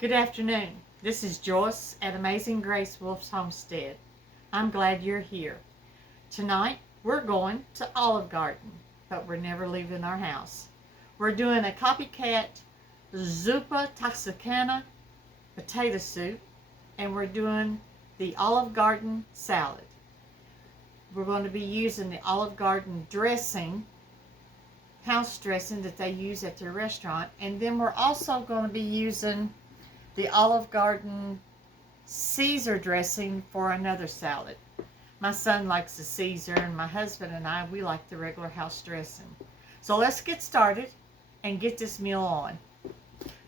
Good afternoon. This is Joyce at Amazing Grace Wolf's Homestead. I'm glad you're here. Tonight we're going to Olive Garden, but we're never leaving our house. We're doing a copycat Zuppa Toscana potato soup, and we're doing the Olive Garden salad. We're going to be using the Olive Garden dressing, house dressing that they use at their restaurant, and then we're also going to be using the Olive Garden Caesar dressing for another salad. My son likes the Caesar, and my husband and I, we like the regular house dressing. So let's get started and get this meal on.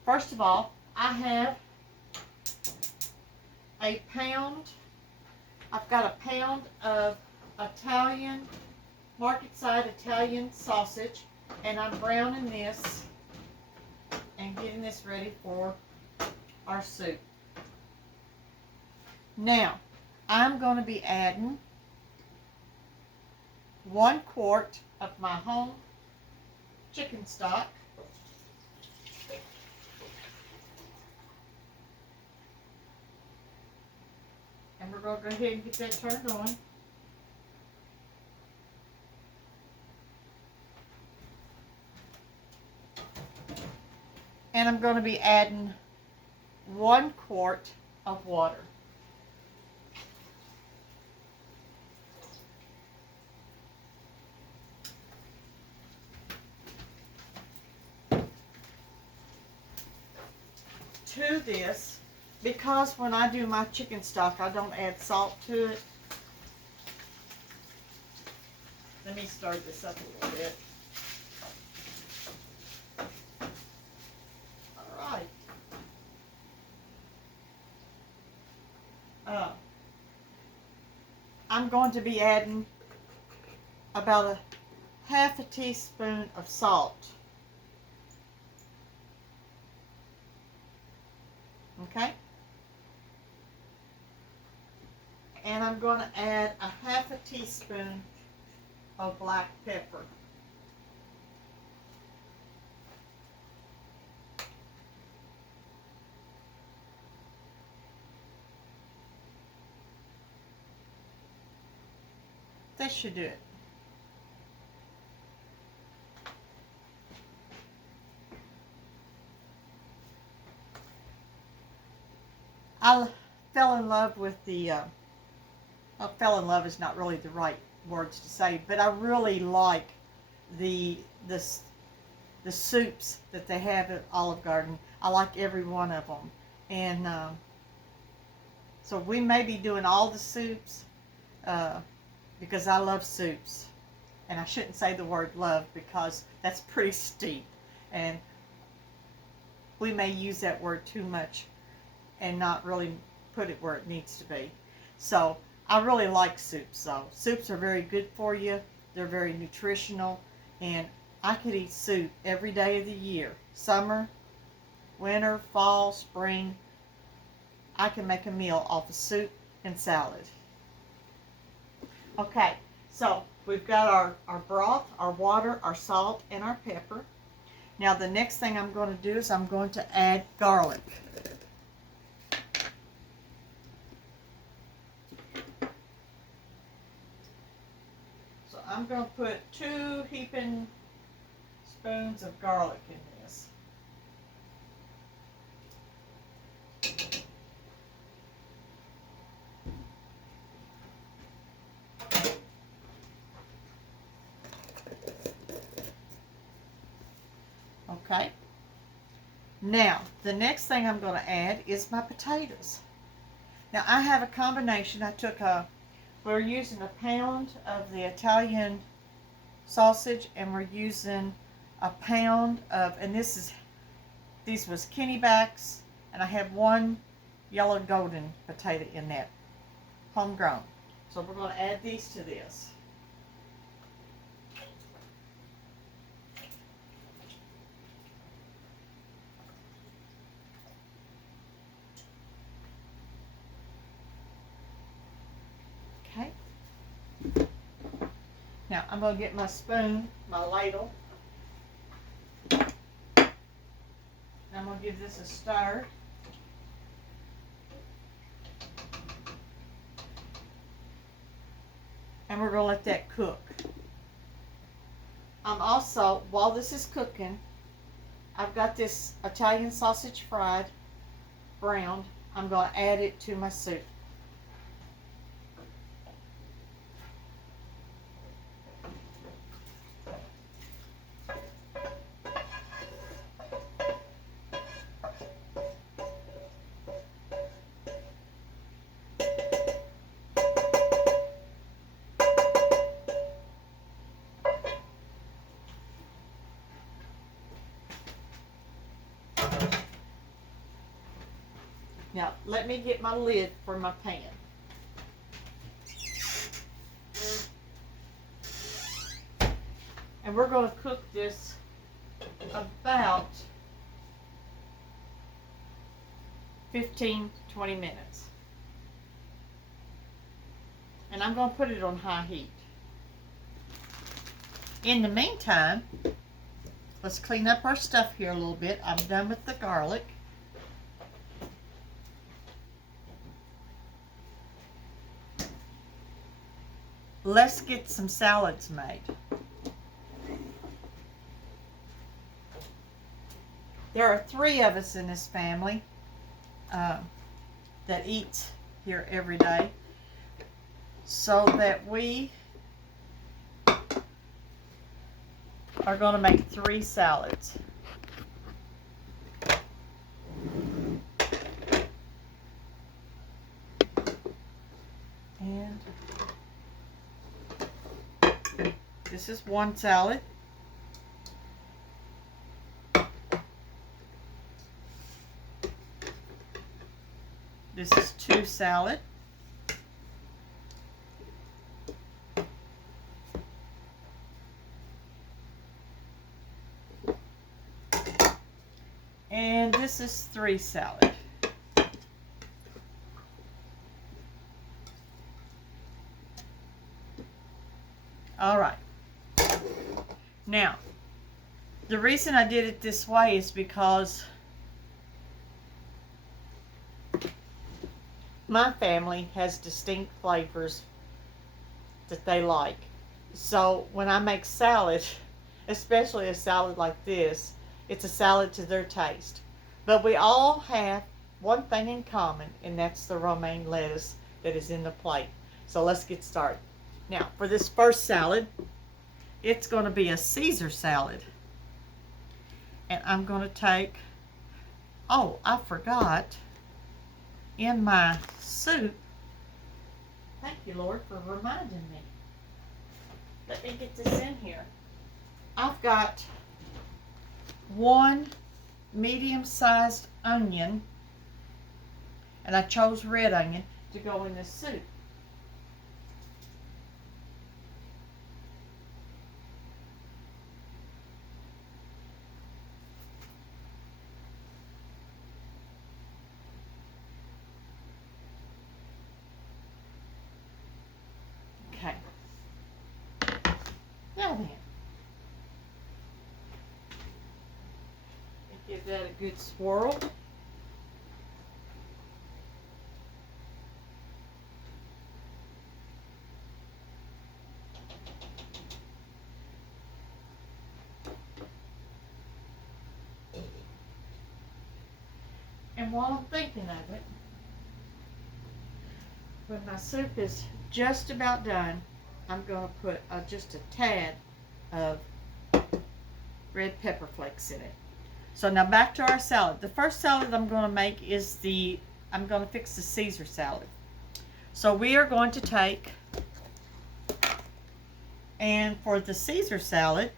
First of all, I have a pound. I've got a pound of Italian, market side Italian sausage, and I'm browning this and getting this ready for our soup. Now, I'm going to be adding 1 quart of my home chicken stock. And we're going to go ahead and get that turned on. And I'm going to be adding 1 quart of water. To this, because when I do my chicken stock, I don't add salt to it. Let me stir this up a little bit. All right. I'm going to be adding about a half a teaspoon of salt. Okay? And I'm going to add a half a teaspoon of black pepper. That should do it. I fell in love with the, fell in love is not really the right words to say, but I really like the soups that they have at Olive Garden. I like every one of them. And so we may be doing all the soups because I love soups. And I shouldn't say the word love because that's pretty steep. And we may use that word too much and not really put it where it needs to be. So I really like soups though. Soups are very good for you. They're very nutritional, and I could eat soup every day of the year. Summer, winter, fall, spring. I can make a meal off of soup and salad. Okay, so we've got our broth, our water, our salt, and our pepper. Now the next thing I'm going to do is I'm going to add garlic. So I'm going to put 2 heaping spoons of garlic in this. Okay. Now, the next thing I'm going to add is my potatoes. Now, I have a combination. We're using a pound of the Italian sausage, and we're using a pound of, and these was Kennybacks, and I have 1 yellow golden potato in that, homegrown. So we're going to add these to this. Okay. Now I'm going to get my spoon, my ladle. And I'm going to give this a stir. and we're going to let that cook. I'm also, while this is cooking, I've got this Italian sausage fried, browned. I'm going to add it to my soup. Now, let me get my lid for my pan. And we're going to cook this about 15 to 20 minutes. And I'm going to put it on high heat. In the meantime, let's clean up our stuff here a little bit. I'm done with the garlic. Let's get some salads made. There are 3 of us in this family that eat here every day, so that we are going to make 3 salads. And this is 1 salad. This is 2 salad. And this is 3 salad. All right. Now, the reason I did it this way is because my family has distinct flavors that they like. So when I make salad, especially a salad like this, it's a salad to their taste. But we all have one thing in common, and that's the romaine lettuce that is in the plate. So let's get started. Now, for this first salad, it's going to be a Caesar salad. And I'm going to take, oh, I forgot, in my soup, thank you, Lord, for reminding me. Let me get this in here. I've got 1 medium-sized onion, and I chose red onion to go in this soup. Okay. Now then, give that a good swirl. And while I'm thinking of it, when my soup is just about done, I'm going to put just a tad of red pepper flakes in it. So now back to our salad. The first salad I'm going to make is I'm going to fix the Caesar salad. So we are going to take, and for the Caesar salad,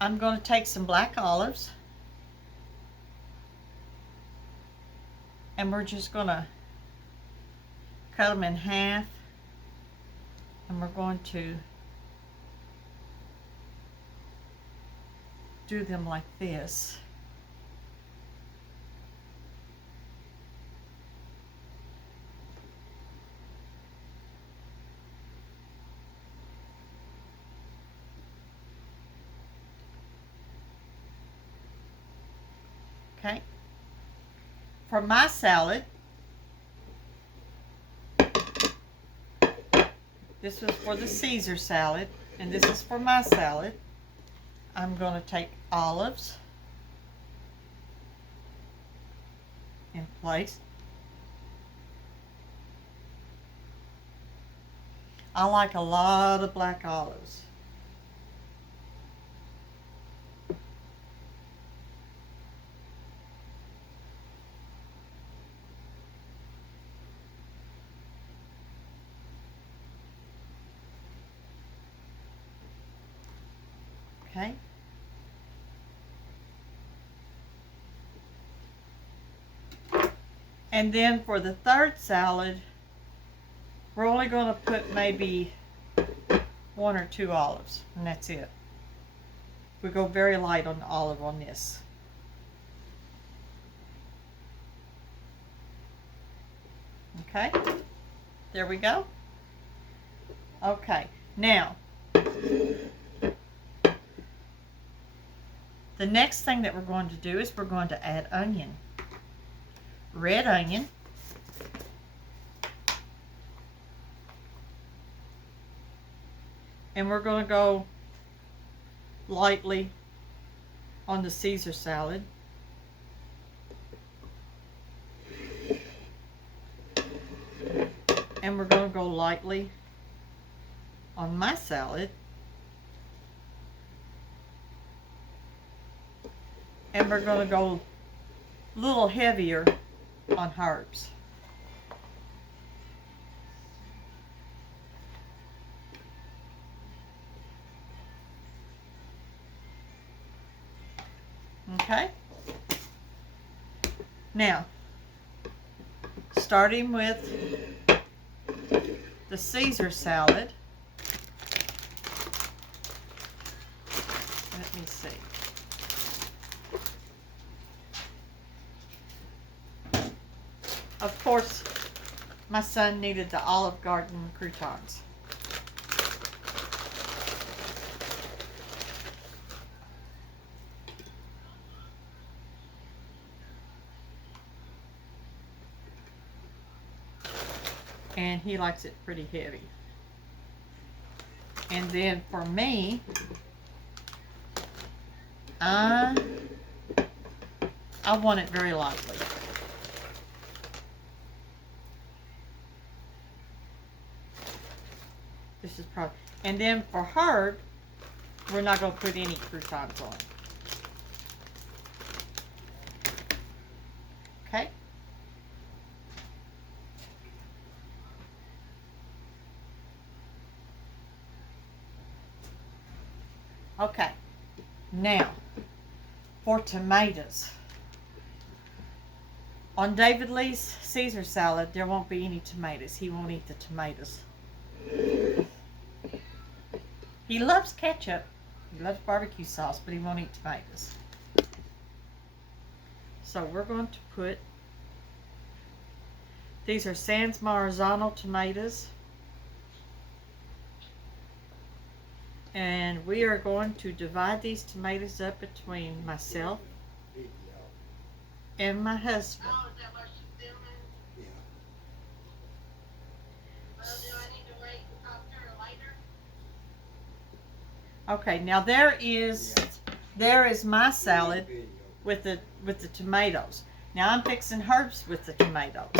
I'm going to take some black olives, and we're just going to cut them in half, and we're going to do them like this. Okay. For my salad, This was for the Caesar salad, and this is for my salad. I'm going to take olives in place. I like a lot of black olives. Okay. And then for the third salad, we're only going to put maybe 1 or 2 olives, and that's it. We go very light on the olive on this. Okay, there we go. Okay, now, the next thing that we're going to do is we're going to add onion. Red onion. And we're going to go lightly on the Caesar salad. And we're going to go lightly on my salad. And we're going to go a little heavier on herbs. Okay. Now, starting with the Caesar salad. Let me see. Of course, my son needed the Olive Garden croutons. And he likes it pretty heavy. And then for me, I want it very lightly. This is probably, and then for herb, we're not going to put any croutons on. Okay? Okay, now for tomatoes. On David Lee's Caesar salad, there won't be any tomatoes. He won't eat the tomatoes. He loves ketchup. He loves barbecue sauce, but he won't eat tomatoes. So we're going to put, these are Sans Marzano tomatoes. And we are going to divide these tomatoes up between myself and my husband. Oh, is that what she's doing? Yeah. Well, do I need to wait and talk to her later? Okay, now there is my salad with the tomatoes. Now I'm fixing herbs with the tomatoes.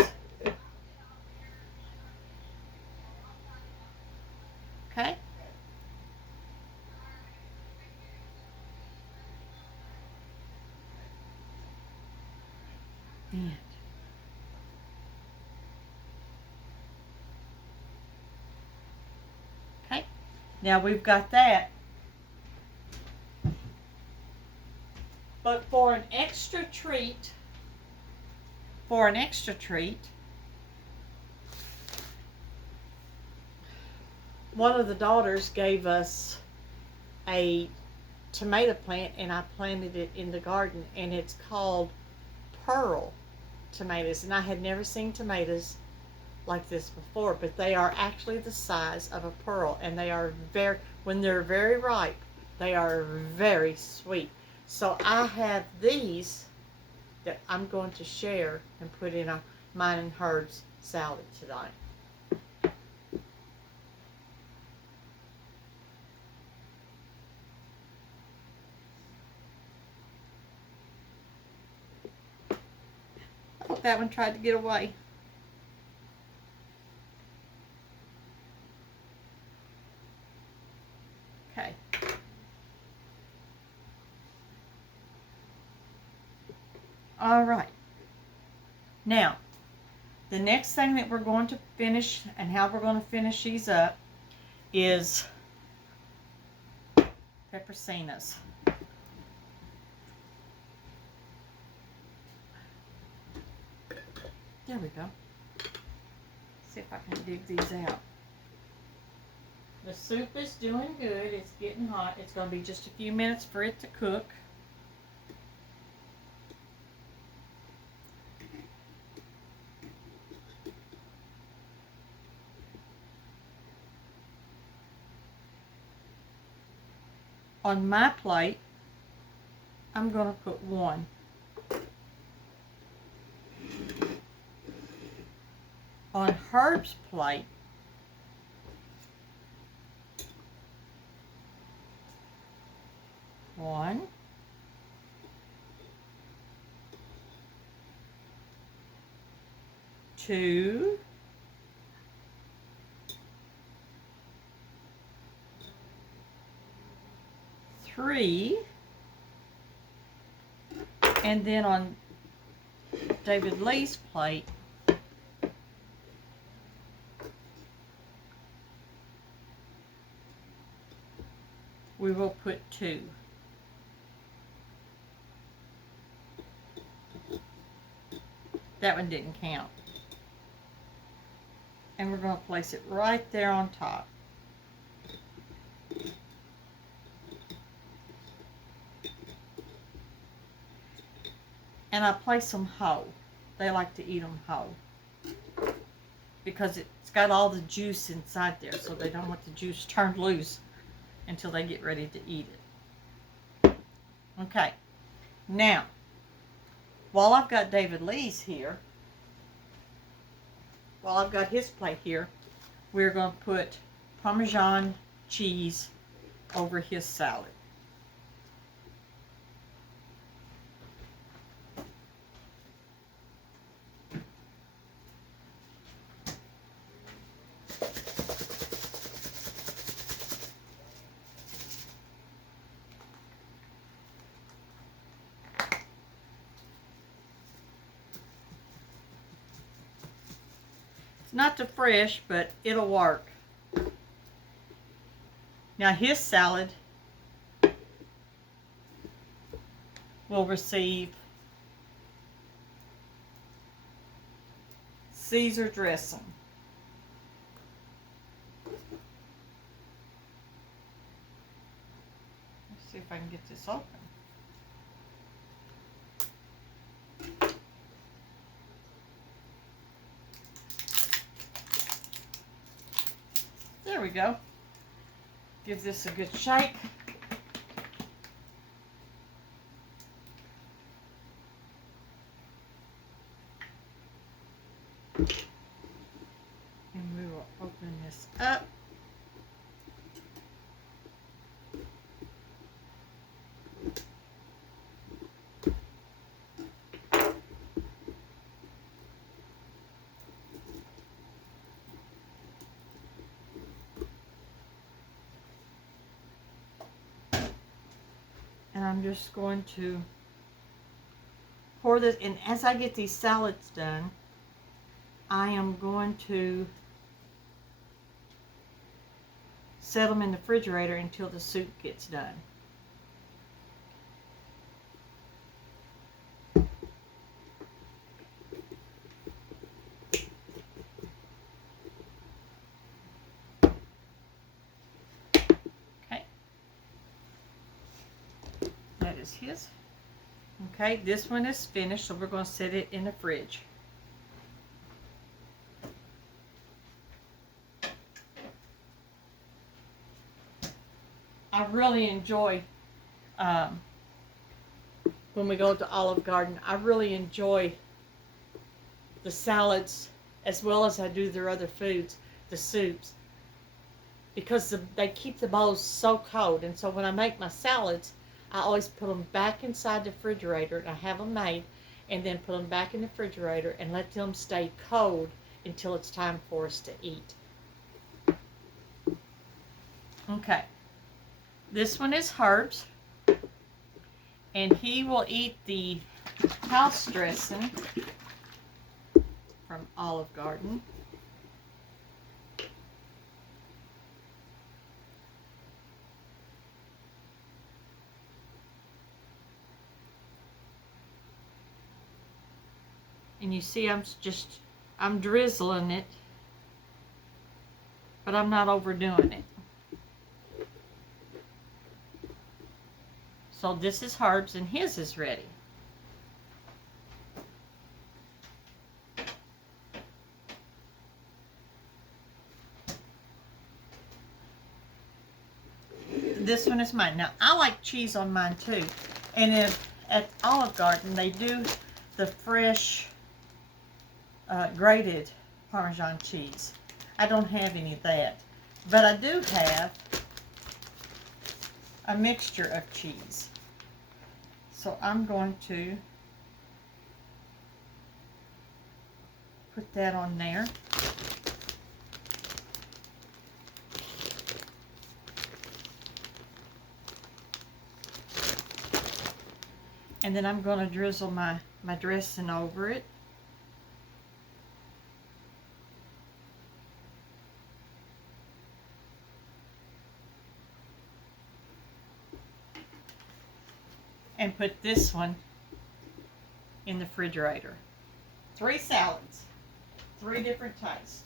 Okay? And okay, now we've got that. But for an extra treat, one of the daughters gave us a tomato plant, and I planted it in the garden, and it's called pearl tomatoes. And I had never seen tomatoes like this before, but they are actually the size of a pearl, and they are when they're very ripe, they are very sweet. So I have these that I'm going to share and put in mine and Herb's salad tonight. that one tried to get away. Okay. All right. Now, the next thing that we're going to finish and how we're going to finish these up is peppercinas. There we go. See if I can dig these out. The soup is doing good. It's getting hot. It's going to be just a few minutes for it to cook. On my plate, I'm going to put one. On Herb's plate, one, two, three, and then on David Lee's plate, we will put two. That one didn't count. And we're going to place it right there on top. And I place them whole. They like to eat them whole. Because it's got all the juice inside there, so they don't want the juice turned loose until they get ready to eat it. Okay. Now, while I've got David Lee's here, while I've got his plate here, we're going to put Parmesan cheese over his salad. Not too fresh, but it'll work. Now his salad will receive Caesar dressing. Let's see if I can get this open. There we go. Give this a good shake. And we will open this up. And I'm just going to pour this, and as I get these salads done, I am going to set them in the refrigerator until the soup gets done. His. Okay, this one is finished, so we're going to set it in the fridge. I really enjoy when we go to Olive Garden. I really enjoy the salads as well as I do their other foods, the soups, because they keep the bowls so cold. And so when I make my salads, I always put them back inside the refrigerator, and I have them made, and then put them back in the refrigerator and let them stay cold until it's time for us to eat. Okay, this one is Herb's, and he will eat the house dressing from Olive Garden. And you see I'm drizzling it, but I'm not overdoing it. So this is Herb's and his is ready. This one is mine. Now, I like cheese on mine too. And if at Olive Garden, they do the fresh grated Parmesan cheese. I don't have any of that. But I do have a mixture of cheese. So I'm going to put that on there. And then I'm going to drizzle my dressing over it. And put this one in the refrigerator. 3 salads, 3 different tastes.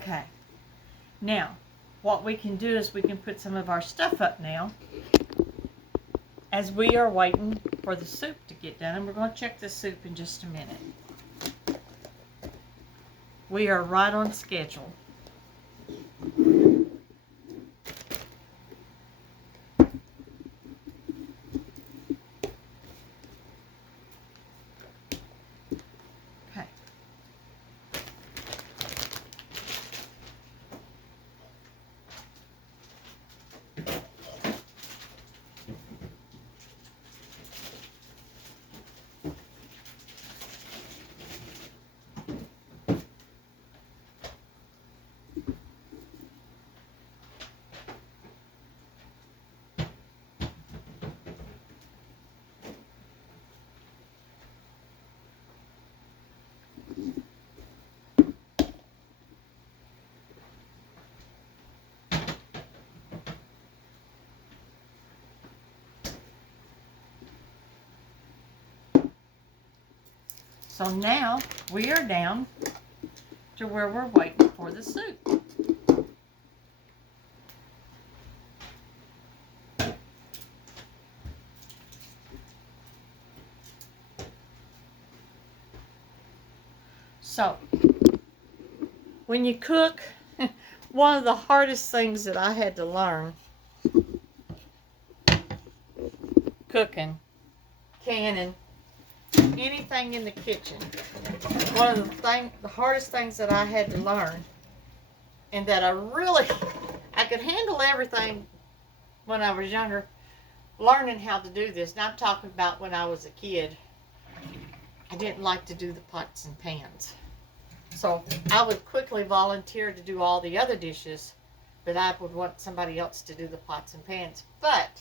Okay, now what we can do is we can put some of our stuff up now as we are waiting for the soup to get done, and we're going to check the soup in just a minute. We are right on schedule. Okay. So now we are down to where we're waiting for the soup. So when you cook, one of the hardest things that I had to learn cooking, canning, anything in the kitchen, one of the hardest things that I had to learn, and that I could handle everything when I was younger, learning how to do this. Now I'm talking about when I was a kid. I didn't like to do the pots and pans. So I would quickly volunteer to do all the other dishes, but I would want somebody else to do the pots and pans. But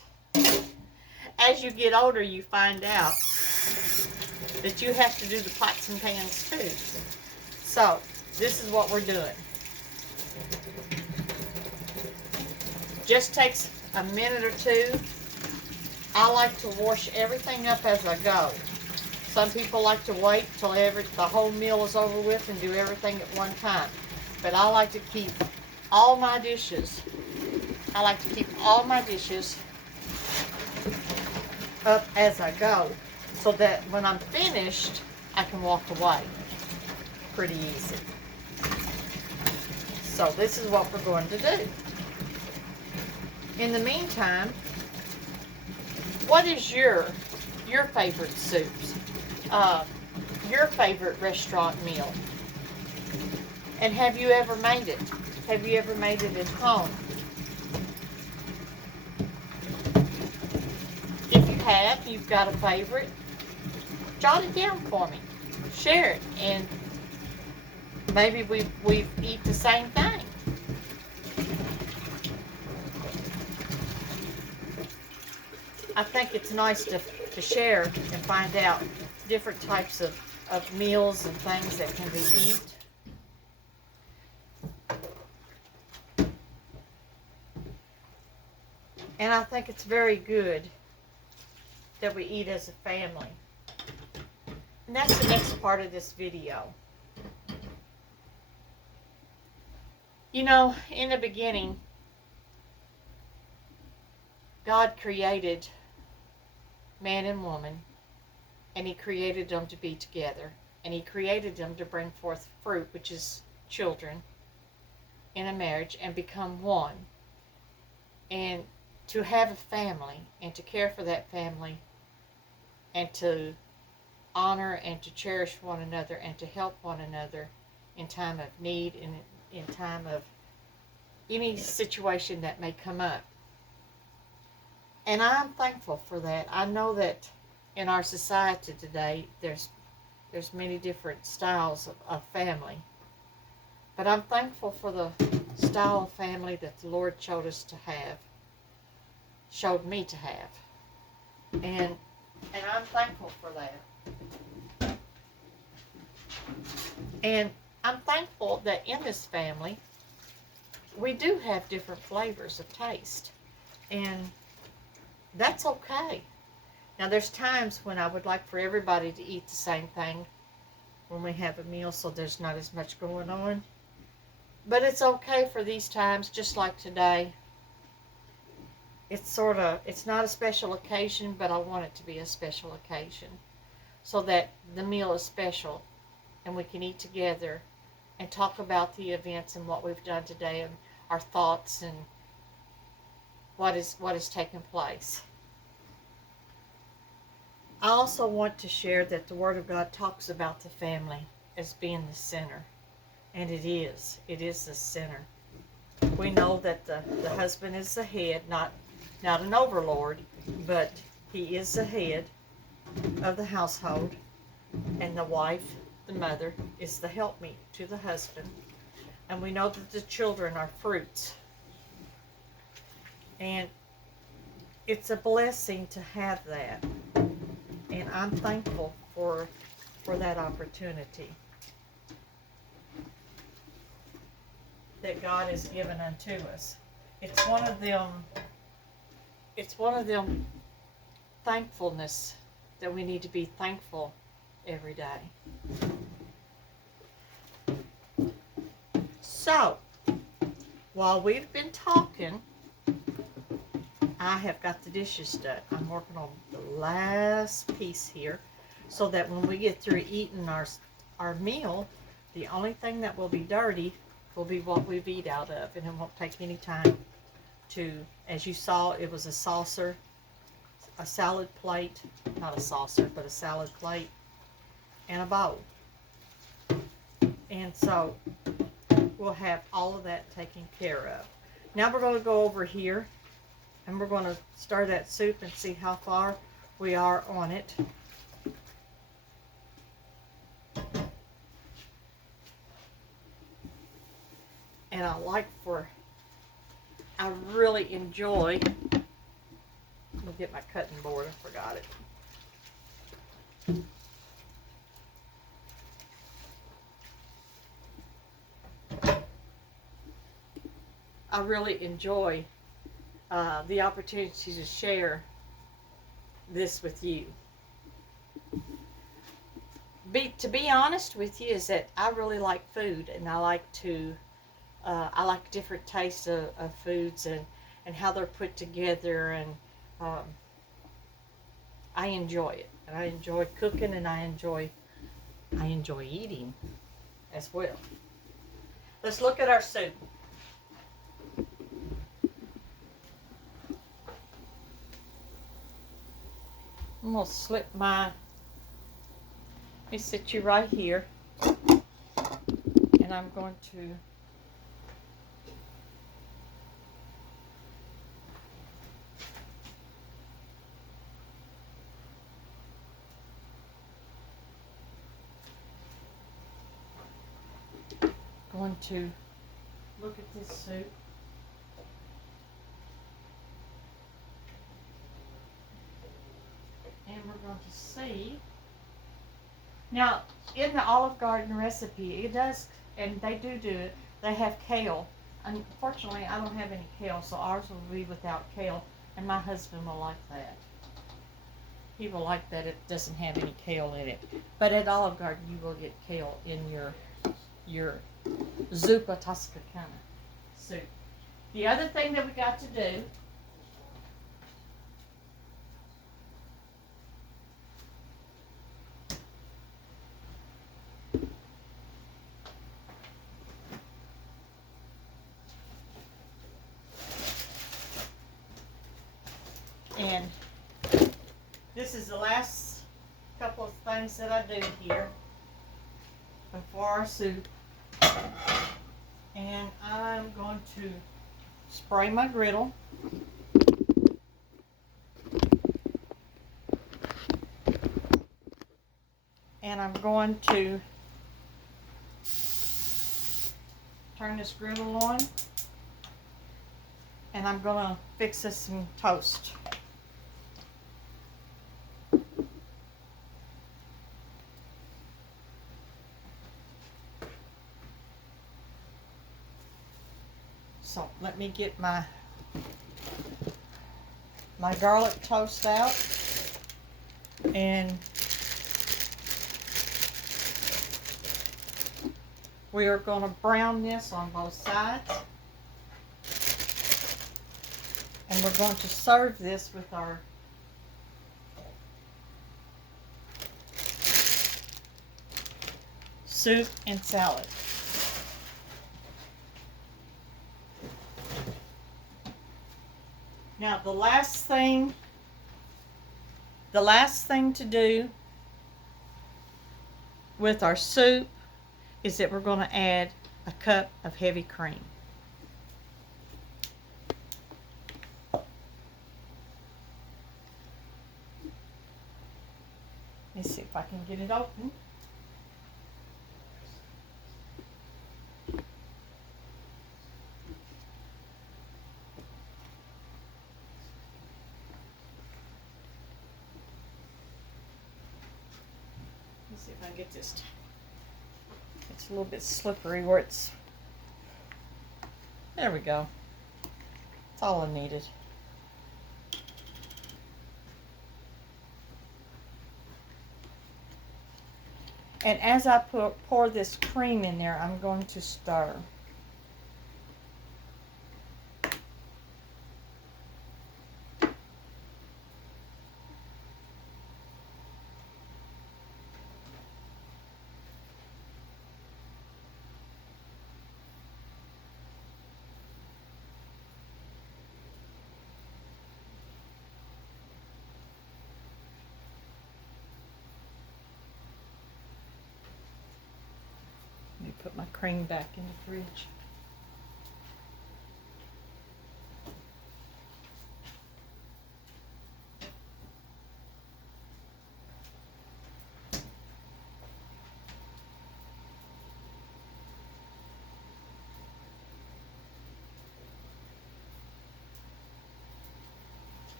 as you get older, you find out that you have to do the pots and pans too. So this is what we're doing. Just takes a minute or two. I like to wash everything up as I go. Some people like to wait till the whole meal is over with and do everything at one time. But I like to keep all my dishes, up as I go, so that when I'm finished, I can walk away pretty easy. So this is what we're going to do. In the meantime, what is your your favorite soups, your favorite restaurant meal. And have you ever made it? Have you ever made it at home? If you have, you've got a favorite, jot it down for me. Share it, and maybe we eat the same thing. I think it's nice to share and find out different types of meals and things that can be eaten. And I think it's very good that we eat as a family. And that's the next part of this video. You know, in the beginning, God created man and woman, and He created them to be together, and He created them to bring forth fruit, which is children, in a marriage, and become one, and to have a family, and to care for that family, and to honor and to cherish one another, and to help one another in time of need, and in time of any situation that may come up. And I'm thankful for that. I know that in our society today, there's many different styles of family. But I'm thankful for the style of family that the Lord showed us to have, showed me to have. And I'm thankful for that. And I'm thankful that in this family, we do have different flavors of taste. And that's okay. Now, there's times when I would like for everybody to eat the same thing when we have a meal, so there's not as much going on. But it's okay for these times, just like today. It's not a special occasion, but I want it to be a special occasion, so that the meal is special and we can eat together and talk about the events and what we've done today and our thoughts and what is taking place. I also want to share that the Word of God talks about the family as being the center. And it is. It is the center. We know that the husband is the head, not an overlord, but he is the head of the household. And the wife, the mother, is the helpmeet to the husband. And we know that the children are fruits. And it's a blessing to have that. And I'm thankful for that opportunity that God has given unto us. It's one of them thankfulness that we need to be thankful every day. So, while we've been talking, I have got the dishes done. I'm working on the last piece here, so that when we get through eating our meal, the only thing that will be dirty will be what we've eat out of, and it won't take any time to, as you saw, it was a saucer, a salad plate, not a saucer, but a salad plate, and a bowl. And so we'll have all of that taken care of. Now we're going to go over here, and we're going to stir that soup and see how far we are on it. And I really enjoy, let me get my cutting board, I forgot it. I really enjoy the opportunity to share this with you. To be honest with you, is that I really like food, and I like different tastes of foods and how they're put together, and I enjoy it. And I enjoy cooking, and I enjoy eating as well. Let's look at our soup. I'm going to slip my, let me sit you right here. And I'm going to look at this soup. And we're going to see. Now, in the Olive Garden recipe, it does, and they do it, they have kale. Unfortunately, I don't have any kale, so ours will be without kale, and my husband will like that. He will like that it doesn't have any kale in it. But at Olive Garden, you will get kale in your Zuppa Toscana soup. The other thing that we got to do, and this is the last couple of things that I do here before our soup. And I'm going to spray my griddle. And I'm going to turn this griddle on. And I'm going to fix us some toast. So let me get my garlic toast out, and we are going to brown this on both sides, and we're going to serve this with our soup and salad. Now the last thing to do with our soup is that we're going to add a cup of heavy cream. Let's see if I can get it open. Let's see if I can get this. It's a little bit slippery where it's. There we go. That's all I needed. And as I pour this cream in there, I'm going to stir. Let me put my cream back in the fridge.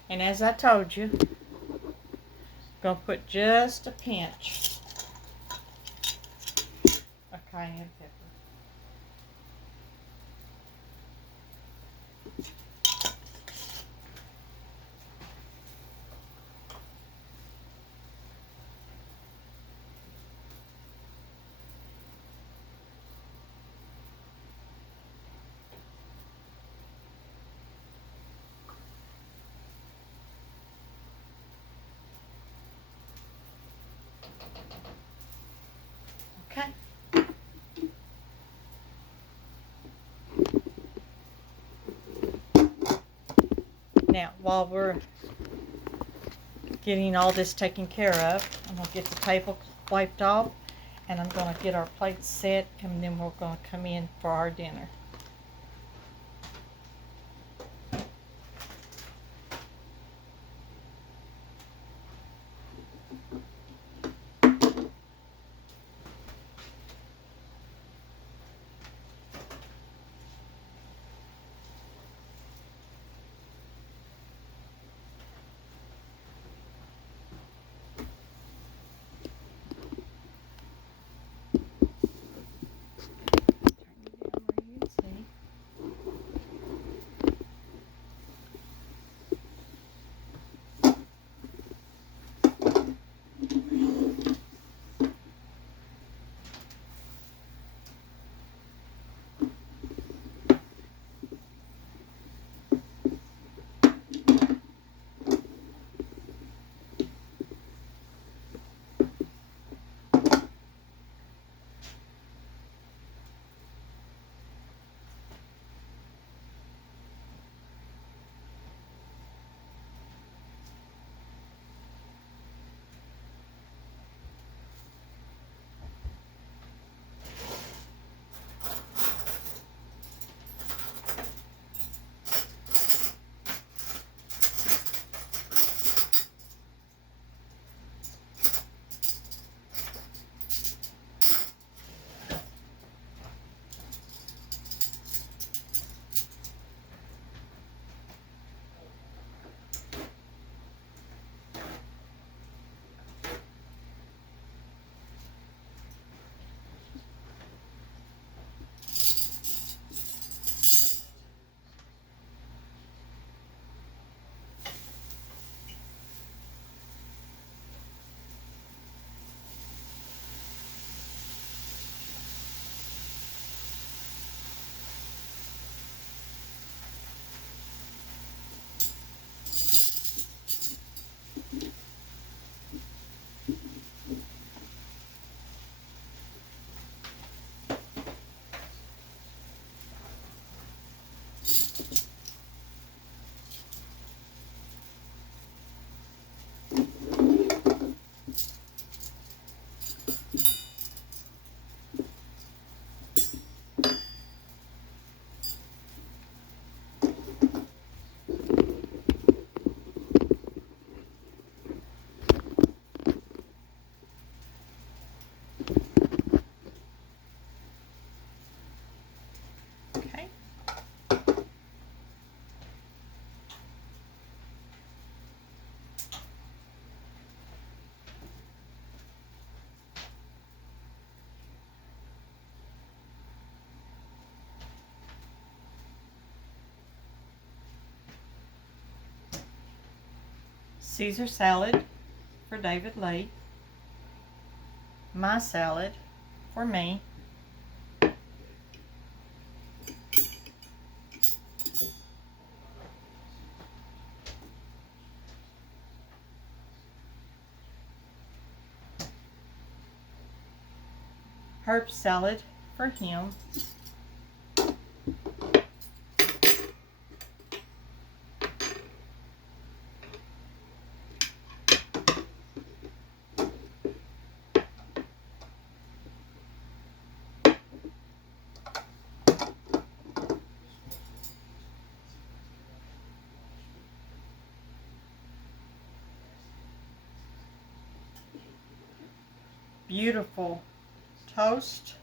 And as I told you, I'm going to put just a pinch of cayenne pepper. Okay. Now, while we're getting all this taken care of. I'm going to get the table wiped off, and I'm going to get our plates set, and then we're going to come in for our dinner. Okay. Caesar salad for David Lee. My salad for me. Herb salad for him. Beautiful toast.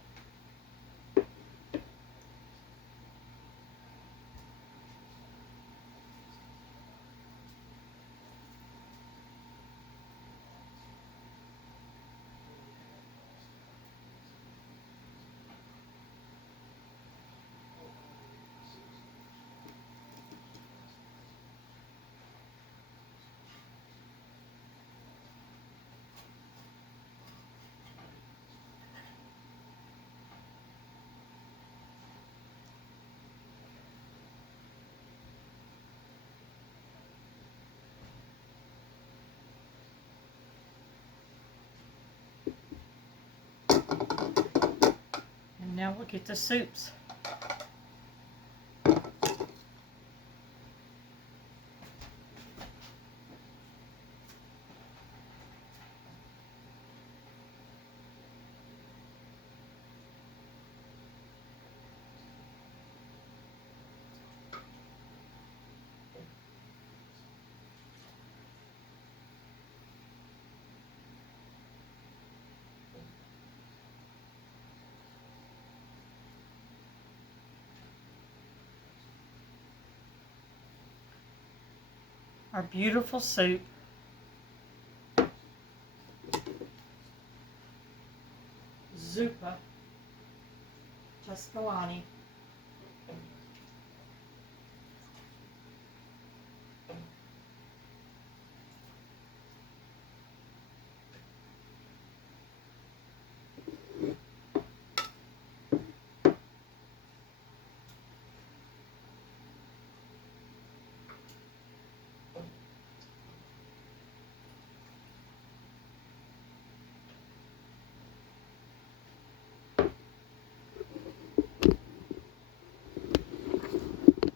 And now we'll get the soups. our beautiful soup. Zuppa Toscana.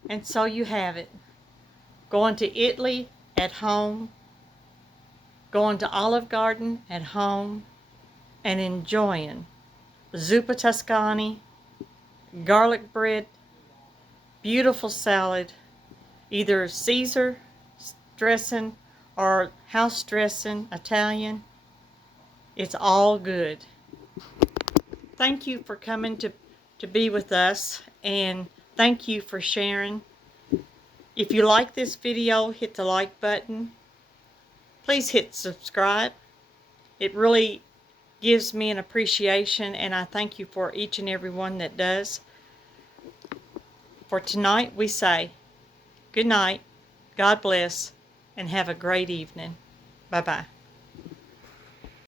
And so you have it. Going to Italy at home, going to Olive Garden at home, and enjoying Zuppa Toscana, garlic bread, beautiful salad, either Caesar dressing or house dressing, Italian. It's all good. Thank you for coming to be with us, and thank you for sharing. If you like this video, hit the like button. Please hit subscribe. It really gives me an appreciation, and I thank you for each and every one that does. For tonight, we say good night, God bless, and have a great evening. Bye-bye.